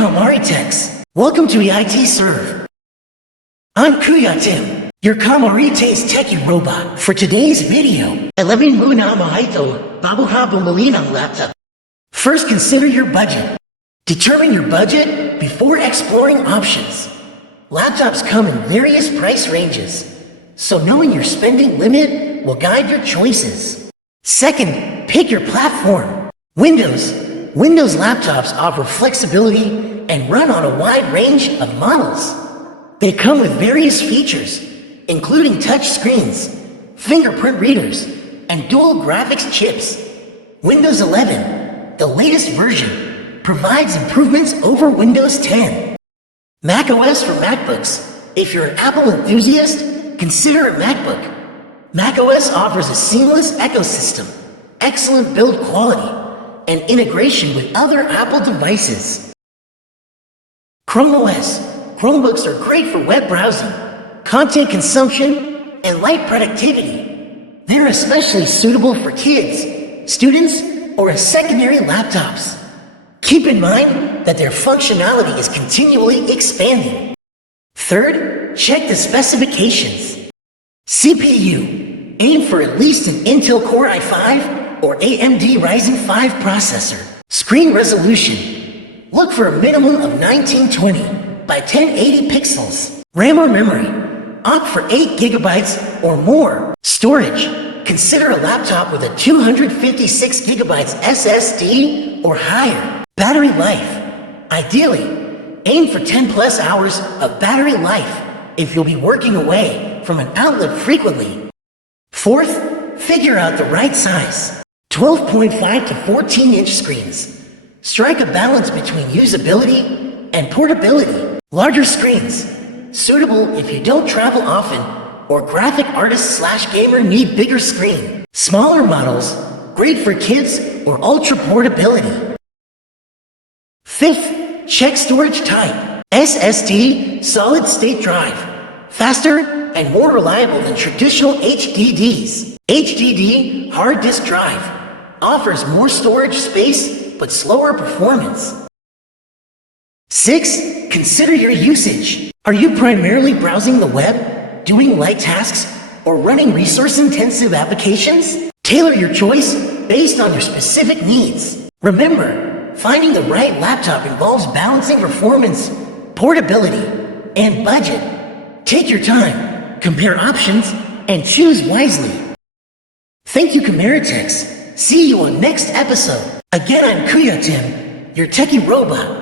Welcome, Maritechs. Welcome to IT Serve. I'm Kuya Tim, your Maritechs techie robot. For today's video, alamin muna ang mga ito bago ka bumili ng laptop. First, consider your budget. Determine your budget before exploring options. Laptops come in various price ranges, so knowing your spending limit will guide your choices. Second, pick your platform. Windows laptops offer flexibility and run on a wide range of models. They come with various features, including touch screens, fingerprint readers, and dual graphics chips. Windows 11, the latest version, provides improvements over Windows 10. macOS for MacBooks. If you're an Apple enthusiast, consider a MacBook. macOS offers a seamless ecosystem, excellent build quality, and integration with other Apple devices. Chrome OS. Chromebooks are great for web browsing, content consumption, and light productivity. They're especially suitable for kids, students, or as secondary laptops. Keep in mind that their functionality is continually expanding. Third, check the specifications. CPU. Aim for at least an Intel Core i5 or AMD Ryzen 5 processor. Screen resolution. Look for a minimum of 1920 by 1080 pixels. RAM or memory. Opt for 8 gigabytes or more. Storage. Consider a laptop with a 256 gigabytes SSD or higher. Battery life. Ideally, aim for 10 plus hours of battery life if you'll be working away from an outlet frequently. Fourth, figure out the right size. 12.5 to 14-inch screens. Strike a balance between usability and portability. Larger screens, suitable if you don't travel often or graphic artists/gamer need bigger screen. Smaller models, great for kids or ultra portability. Fifth, check storage type. SSD, solid state drive. Faster and more reliable than traditional HDDs. HDD, hard disk drive, offers more storage space but slower performance. 6. Consider your usage. Are you primarily browsing the web, doing light tasks, or running resource-intensive applications? Tailor your choice based on your specific needs. Remember, finding the right laptop involves balancing performance, portability, and budget. Take your time, compare options, and choose wisely. Thank you, Maritechs. See you on next episode. Again, I'm Kuya Tim, your techie robot.